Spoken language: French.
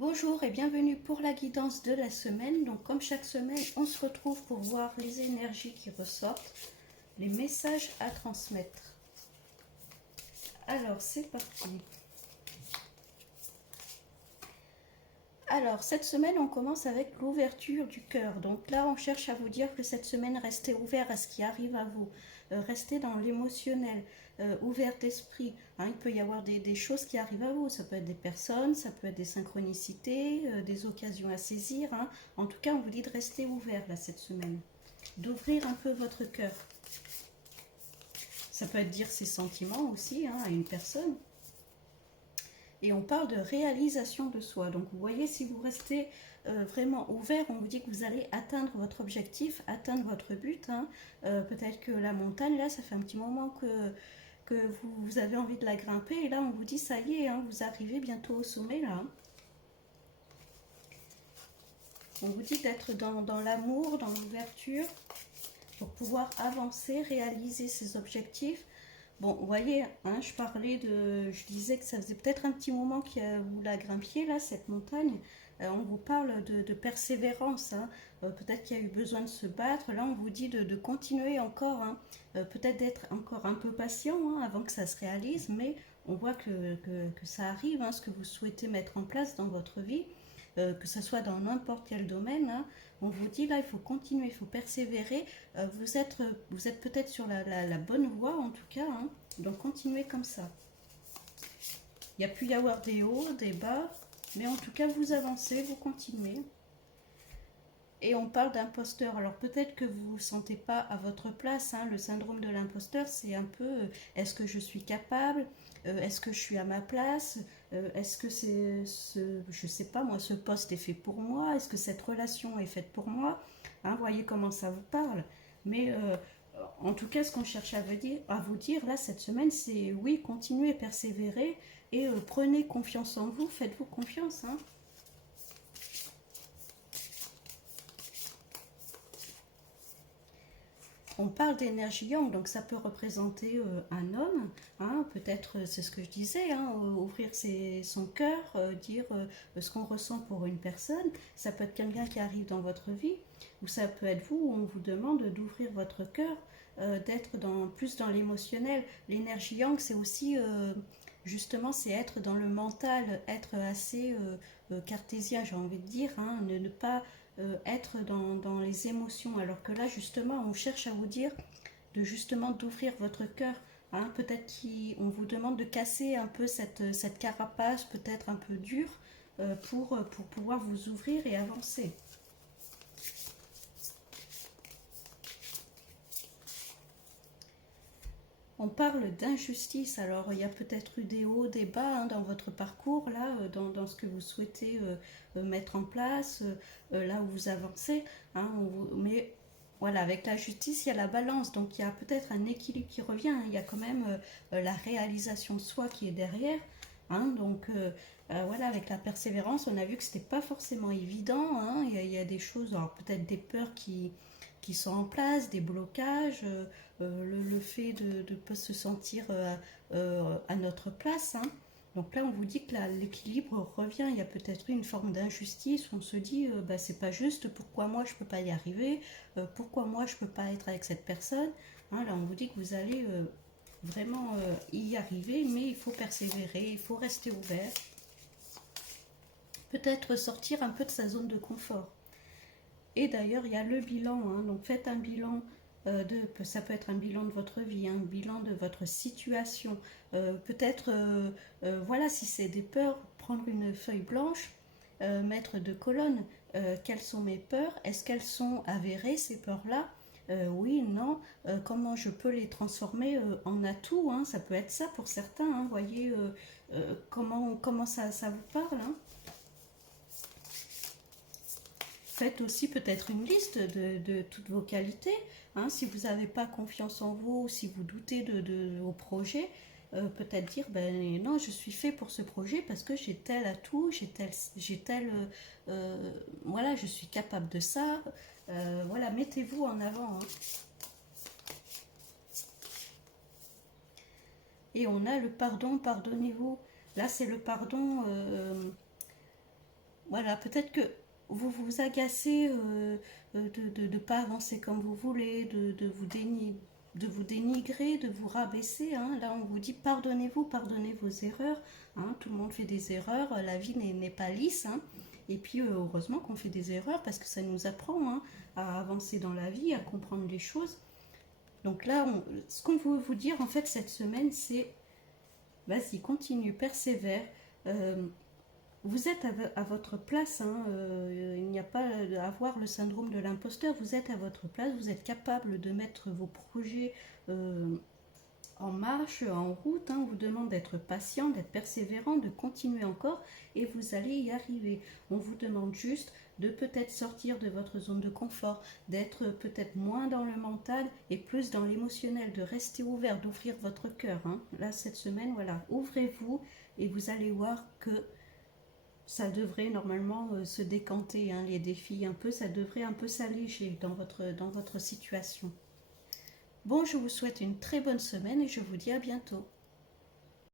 Bonjour et bienvenue pour la guidance de la semaine. Donc comme chaque semaine, on se retrouve pour voir les énergies qui ressortent, les messages à transmettre. Alors c'est parti. Alors cette semaine, on commence avec l'ouverture du cœur. Donc là, on cherche à vous dire que cette semaine, restez ouvert à ce qui arrive à vous. Restez dans l'émotionnel, ouvert d'esprit. Hein, il peut y avoir des choses qui arrivent à vous. Ça peut être des personnes, ça peut être des synchronicités, des occasions à saisir. Hein. En tout cas, on vous dit de rester ouvert là cette semaine. D'ouvrir un peu votre cœur. Ça peut être dire ses sentiments aussi à une personne. Et on parle de réalisation de soi. Donc vous voyez, si vous restez vraiment ouvert, on vous dit que vous allez atteindre votre objectif, atteindre votre but. Peut-être que la montagne, là, ça fait un petit moment que vous avez envie de la grimper. Et là, on vous dit, ça y est, vous arrivez bientôt au sommet, là. On vous dit d'être dans l'amour, dans l'ouverture, pour pouvoir avancer, réaliser ses objectifs. Bon, vous voyez, je disais que ça faisait peut-être un petit moment que vous la grimpiez, là, cette montagne. On vous parle de persévérance. Peut-être qu'il y a eu besoin de se battre. Là, on vous dit de continuer encore. Peut-être d'être encore un peu patient avant que ça se réalise. Mais on voit que ça arrive, ce que vous souhaitez mettre en place dans votre vie. Que ce soit dans n'importe quel domaine. On vous dit là, il faut continuer, il faut persévérer. Vous êtes peut-être sur la bonne voie en tout cas. Donc continuez comme ça. Il y a pu y avoir des hauts, des bas, mais en tout cas vous avancez, vous continuez. Et on parle d'imposteur. Alors peut-être que vous ne vous sentez pas à votre place. Le syndrome de l'imposteur, c'est un peu est-ce que je suis capable, est-ce que je suis à ma place, est-ce que je sais pas moi, ce poste est fait pour moi, est-ce que cette relation est faite pour moi. Voyez comment ça vous parle. Mais en tout cas, ce qu'on cherche à vous dire là cette semaine, c'est oui, continuez, persévérez et prenez confiance en vous, faites-vous confiance. On parle d'énergie yang, donc ça peut représenter un homme, peut-être c'est ce que je disais, ouvrir son cœur, dire ce qu'on ressent pour une personne. Ça peut être quelqu'un qui arrive dans votre vie, ou ça peut être vous, où on vous demande d'ouvrir votre cœur, d'être plus dans l'émotionnel. L'énergie yang, c'est aussi justement, c'est être dans le mental, être assez cartésien, j'ai envie de dire, ne pas être dans les émotions, alors que là justement on cherche à vous dire d'ouvrir votre cœur. Peut-être qu'on vous demande de casser un peu cette carapace peut-être un peu dure pour pouvoir vous ouvrir et avancer. On parle d'injustice, alors il y a peut-être eu des hauts, des bas dans votre parcours, là, dans ce que vous souhaitez mettre en place, là où vous avancez, mais voilà, avec la justice, il y a la balance, donc il y a peut-être un équilibre qui revient, il y a quand même la réalisation de soi qui est derrière, donc voilà, avec la persévérance, on a vu que c'était pas forcément évident, il y a des choses, alors peut-être des peurs qui sont en place, des blocages, le fait de ne pas se sentir à notre place. Donc là, on vous dit que l'équilibre revient. Il y a peut-être une forme d'injustice. On se dit, c'est pas juste. Pourquoi moi je peux pas y arriver? Pourquoi moi je peux pas être avec cette personne? Là, on vous dit que vous allez vraiment y arriver, mais il faut persévérer, il faut rester ouvert. Peut-être sortir un peu de sa zone de confort. Et d'ailleurs, il y a le bilan. Donc faites un bilan. Ça peut être un bilan de votre vie, un bilan de votre situation. Peut-être, voilà, si c'est des peurs, prendre une feuille blanche, mettre 2 colonnes. Quelles sont mes peurs? Est-ce qu'elles sont avérées, ces peurs-là? Oui, non. Comment je peux les transformer en atout? Ça peut être ça pour certains. Voyez comment ça vous parle. Faites aussi peut-être une liste de toutes vos qualités. Si vous n'avez pas confiance en vous, si vous doutez de vos projets, peut-être dire non, je suis fait pour ce projet parce que j'ai tel atout, voilà, je suis capable de ça. Voilà, mettez-vous en avant. Et on a le pardon, pardonnez-vous. Là, c'est le pardon. voilà, peut-être que vous vous agacez de ne pas avancer comme vous voulez, de vous dénigrer, de vous rabaisser. Hein. Là, on vous dit pardonnez-vous, pardonnez vos erreurs. Hein. Tout le monde fait des erreurs, la vie n'est pas lisse. Hein. Et puis, heureusement qu'on fait des erreurs parce que ça nous apprend hein, à avancer dans la vie, à comprendre les choses. Donc là, ce qu'on veut vous dire en fait cette semaine, c'est vas-y, continue, persévère. Vous êtes à votre place, hein, il n'y a pas à avoir le syndrome de l'imposteur, vous êtes à votre place, vous êtes capable de mettre vos projets en marche, en route, hein. On vous demande d'être patient, d'être persévérant, de continuer encore et vous allez y arriver. On vous demande juste de peut-être sortir de votre zone de confort, d'être peut-être moins dans le mental et plus dans l'émotionnel, de rester ouvert, d'ouvrir votre cœur. Hein. Là, cette semaine, voilà, ouvrez-vous et vous allez voir que ça devrait normalement se décanter, hein, les défis un peu, ça devrait un peu s'alléger dans votre situation. Bon, je vous souhaite une très bonne semaine et je vous dis à bientôt.